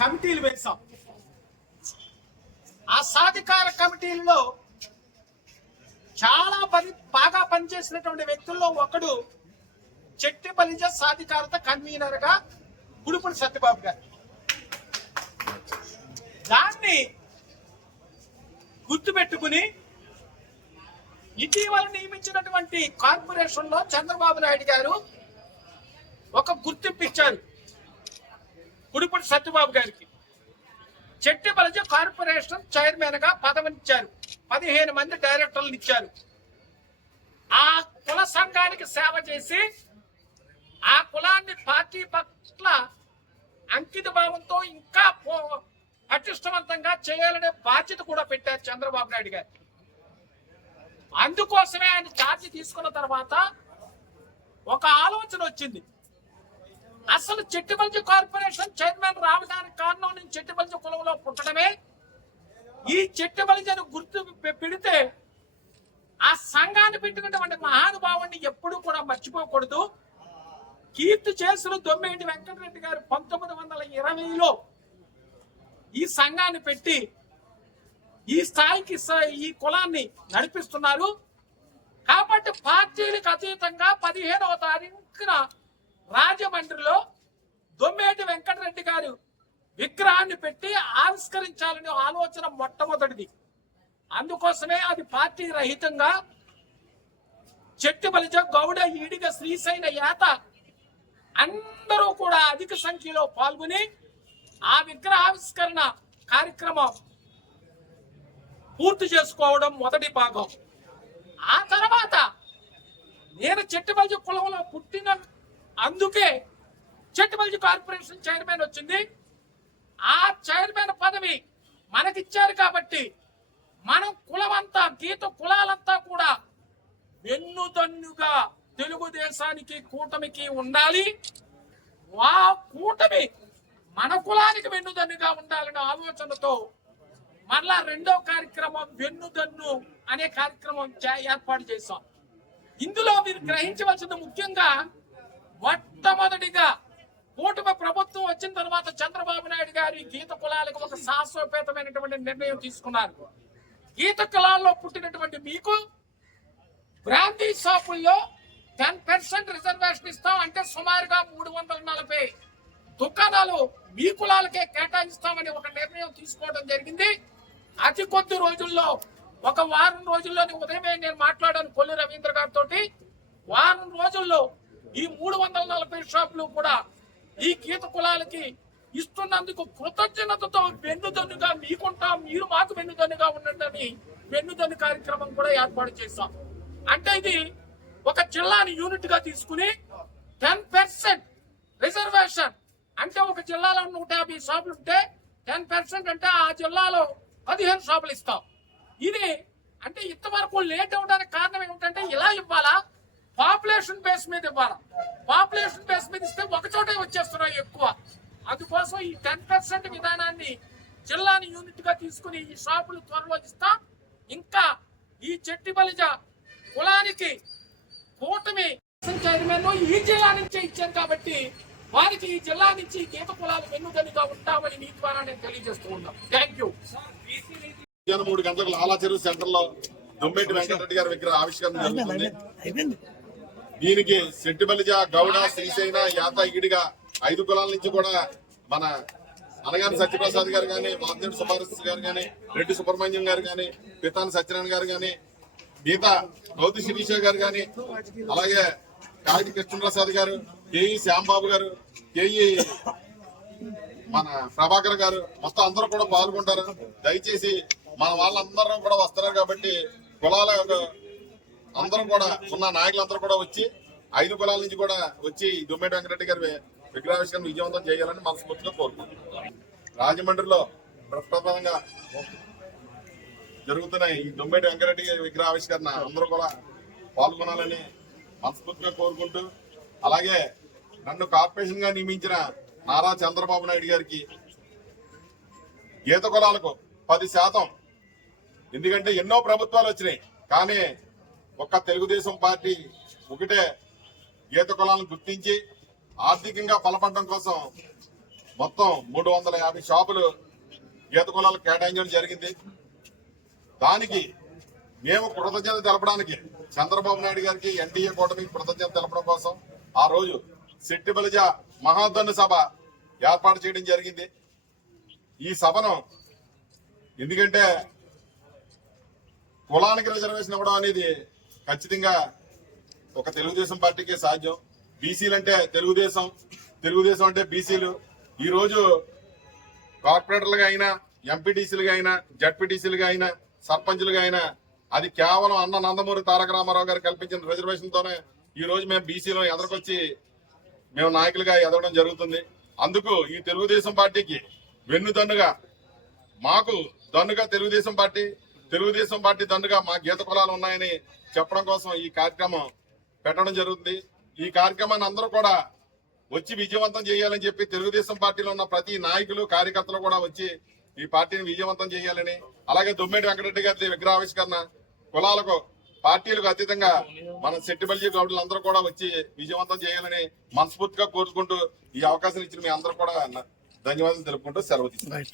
కమిటీలు వేశాం. ఆ సాధికార కమిటీల్లో చాలా పని బాగా పనిచేసినటువంటి వ్యక్తుల్లో ఒకడు చెట్టి బలిజ సాధికారత కన్వీనర్గా గుడిపూడి సత్యబాబు గారు. దాన్ని గుర్తుపెట్టుకుని ఇటీవల నియమించినటువంటి కార్పొరేషన్లో చంద్రబాబు నాయుడు గారు ఒక గుర్తింపు ఇచ్చారు. గుడిపూడి సత్యబాబు గారికి. చెట్టి బలజ కార్పొరేషన్ చైర్మన్గా పదవినిచ్చారు. పదిహేను మంది డైరెక్టర్లు ఇచ్చారు. ఆ కుల సంఘానికి సేవ చేసి ఆ కులాన్ని పార్టీ పట్ల అంకిత భావంతో ఇంకా పటిష్టవంతంగా చేయాలనే బాధ్యత కూడా పెట్టారు చంద్రబాబు నాయుడు గారు. అందుకోసమే ఆయన ఛార్జ్ తీసుకున్న తర్వాత ఒక ఆలోచన వచ్చింది. అసలు చెట్టిబల్జి కార్పొరేషన్ చైర్మన్ రావడానికి కారణం నేను చెట్టిబల్జి కులంలో పుట్టడమే. ఈ చెట్టిబల్జను గుర్తు పెడితే ఆ సంఘాన్ని పెట్టినటువంటి మహానుభావుని ఎప్పుడూ కూడా మర్చిపోకూడదు. కీర్తి చేసిన దొమ్మేటి వెంకటరెడ్డి గారు పంతొమ్మిది వందల ఇరవైలో ఈ సంఘాన్ని పెట్టి ఈ స్థాయికి స- ఈ కులాన్ని నడిపిస్తున్నారు. కాబట్టి పార్టీలకు అతీతంగా పదిహేనవ తారీఖున రాజమండ్రిలో దొమ్మేటి వెంకటరెడ్డి గారు విగ్రహాన్ని పెట్టి ఆవిష్కరించాలనే ఆలోచన మొట్టమొదటిది. అందుకోసమే అది పార్టీ రహితంగా చెట్టు బలిజ గౌడ ఈడిగ శ్రీశైల యాత అందరూ కూడా అధిక సంఖ్యలో పాల్గొని ఆ విగ్రహావిష్కరణ కార్యక్రమం పూర్తి చేసుకోవడం మొదటి భాగం. ఆ తర్వాత నేను చెట్టుబల్జ కులంలో పుట్టిన అందుకే చెట్టుబల్జ కార్పొరేషన్ చైర్మన్ వచ్చింది. ఆ చైర్మన్ పదవి మనకిచ్చారు కాబట్టి మనం కులమంతా గీత కులాలంతా కూడా వెన్నుదన్నుగా తెలుగుదేశానికి కూటమికి ఉండాలి. వా కూటమి మన కులానికి వెన్నుదన్నుగా ఉండాలనే ఆలోచనతో మళ్ళా రెండో కార్యక్రమం వెన్నుదన్ను అనే కార్యక్రమం ఏర్పాటు చేశాం. ఇందులో మీరు గ్రహించవలసింది ముఖ్యంగా మొట్టమొదటిగా కూటమి ప్రభుత్వం వచ్చిన తర్వాత చంద్రబాబు నాయుడు గారు గీత కులాలకు ఒక శాశ్వతమైనటువంటి నిర్ణయం తీసుకున్నారు. గీత కులాల్లో పుట్టినటువంటి మీకు బ్రాందీ షాపుల్లో టెన్ పర్సెంట్ రిజర్వేషన్ ఇస్తాం అంటే సుమారుగా మూడు వందల నలభై దుకాణాలు మీ కులాలకే కేటాయిస్తామని ఒక నిర్ణయం తీసుకోవడం జరిగింది. అతి కొద్ది రోజుల్లో ఒక వారం రోజుల్లోని ఉదయమే నేను మాట్లాడాను కొల్లి రవీంద్ర గారితో వారం రోజుల్లో ఈ మూడు వందల నలభై షాపులు కూడా ఈ గీత కులాలకి ఇస్తున్నందుకు కృతజ్ఞతతో వెన్నుదన్నుగా మీకుంటా మీరు మాకు వెన్నుదన్నుగా ఉండండి వెన్నుదన్ను కార్యక్రమం కూడా ఏర్పాటు చేశాం. అంటే ఇది ఒక జిల్లాని యూనిట్గా తీసుకుని టెన్ పర్సెంట్ రిజర్వేషన్ అంటే ఒక జిల్లాలో నూట యాభై షాపులు ఉంటే టెన్ పర్సెంట్ అంటే ఆ జిల్లాలో పదిహేను షాపులు ఇస్తాం. ఇది అంటే ఇంతవరకు లేట్ అవడానికి కారణం ఏమిటంటే ఇలా ఇవ్వాలా? పాపులేషన్ బేస్ మీద ఇవ్వాలా. పాపులేషన్ బేస్ మీద ఇస్తే ఒక చోటే వచ్చేస్తున్నాయి ఎక్కువ. అందుకోసం ఈ టెన్ పర్సెంట్ విధానాన్ని జిల్లాని యూనిట్గా తీసుకుని ఈ షాపులు త్వరలో ఇస్తాం. ఇంకా ఈ చెట్టి బలిజ కులానికి కూటమి చైర్మన్ ఈ జిల్లా నుంచే ఇచ్చారు కాబట్టి వారికి ఈ జిల్లా నుంచి గీత కులాలు వెన్నుదన్నుగా ఉంటామని మీ ద్వారా నేను తెలియజేస్తూ ఉన్నాం. థ్యాంక్ యూ మూడు గంటలకు లాలా చెరువు సెంటర్లో దొమ్మేటి వెంకటరెడ్డి గారి విగ్రహ ఆవిష్కరణ జరుగుతుంది. దీనికి శెట్టిబలిజ గౌడ శ్రీశైన యాత ఈడిగా ఐదు కులాల నుంచి కూడా మన అనగాని సత్యప్రసాద్ గారు గాని మాధవి సుబ్బారెడ్డి గారు గాని రెడ్డి సుబ్రహ్మణ్యం గారు గాని పితాని సత్యనారాయణ గారు గాని మిగతా గౌతి శిరీష గారు గాని అలాగే కాగిత కృష్ణప్రసాద్ గారు కేఈ శ్యాంబాబు గారు కేఈ మన ప్రభాకర్ గారు మొత్తం అందరూ కూడా పాల్గొంటారు. దయచేసి మన వాళ్ళందరూ కూడా వస్తారు కాబట్టి కులాల అందరూ కూడా ఉన్న నాయకులందరూ కూడా వచ్చి ఐదు కులాల నుంచి కూడా వచ్చి దుమ్మేటి వెంకటరెడ్డి గారి విగ్రహావిష్కరణ విజయవంతం చేయాలని మనస్ఫూర్తిగా కోరుకుంటున్నాం. రాజమండ్రిలో ప్రప్రథమంగా జరుగుతున్న ఈ దుమ్మేటి వెంకటరెడ్డి గారి విగ్రహావిష్కరణ అందరూ కూడా పాల్గొనాలని మనస్ఫూర్తిగా కోరుకుంటూ అలాగే నన్ను కార్పొరేషన్గా నియమించిన నారా చంద్రబాబు నాయుడు గారికి గీత కులాలకు పది శాతం. ఎందుకంటే ఎన్నో ప్రభుత్వాలు వచ్చినాయి. కానీ ఒక్క తెలుగుదేశం పార్టీ ఒకటే గీత కులాలను గుర్తించి ఆర్థికంగా బలపడడం కోసం మొత్తం మూడు వందల యాభై షాపులు గీత కులాలకు కేటాయించడం జరిగింది. దానికి మేము కృతజ్ఞత తెలపడానికి చంద్రబాబు నాయుడు గారికి ఎన్డీఏ కూటమికి కృతజ్ఞత తెలపడం కోసం ఆ రోజు శెట్టి బలిజ మహాధను సభ ఏర్పాటు చేయడం జరిగింది. ఈ సభను ఎందుకంటే కులానికి రిజర్వేషన్ ఇవ్వడం అనేది ఖచ్చితంగా ఒక తెలుగుదేశం పార్టీకే సాధ్యం. బీసీలు అంటే తెలుగుదేశం తెలుగుదేశం అంటే బీసీలు. ఈరోజు కార్పొరేటర్లుగా అయినా ఎంపీటీసీలుగా అయినా జడ్పీటీసీలుగా అయినా సర్పంచ్లుగా అయినా అది కేవలం అన్న నందమూరి తారక రామారావు గారు కల్పించిన రిజర్వేషన్ తోనే ఈ రోజు మేము బీసీలో ఎదరికొచ్చి మేము నాయకులుగా ఎదగడం జరుగుతుంది. అందుకు ఈ తెలుగుదేశం పార్టీకి వెన్నుదన్నుగా మాకు దన్నుగా తెలుగుదేశం పార్టీ తెలుగుదేశం పార్టీ దండుగా మా గీత కులాలు ఉన్నాయని చెప్పడం కోసం ఈ కార్యక్రమం పెట్టడం జరుగుతుంది. ఈ కార్యక్రమాన్ని అందరూ కూడా వచ్చి విజయవంతం చేయాలని చెప్పి తెలుగుదేశం పార్టీలో ఉన్న ప్రతి నాయకులు కార్యకర్తలు కూడా వచ్చి ఈ పార్టీని విజయవంతం చేయాలని అలాగే దుమ్మేటి వెంకటరెడ్డి గారి విగ్రహావిష్కరణ కులాలకు పార్టీలకు అతీతంగా మన శెట్టిబల్జీ గౌడులు అందరూ కూడా వచ్చి విజయవంతం చేయాలని మనస్ఫూర్తిగా కోరుకుంటూ ఈ అవకాశం ఇచ్చిన మీ అందరూ కూడా ధన్యవాదాలు తెలుపుకుంటూ సెలవు తీసుకుంటాం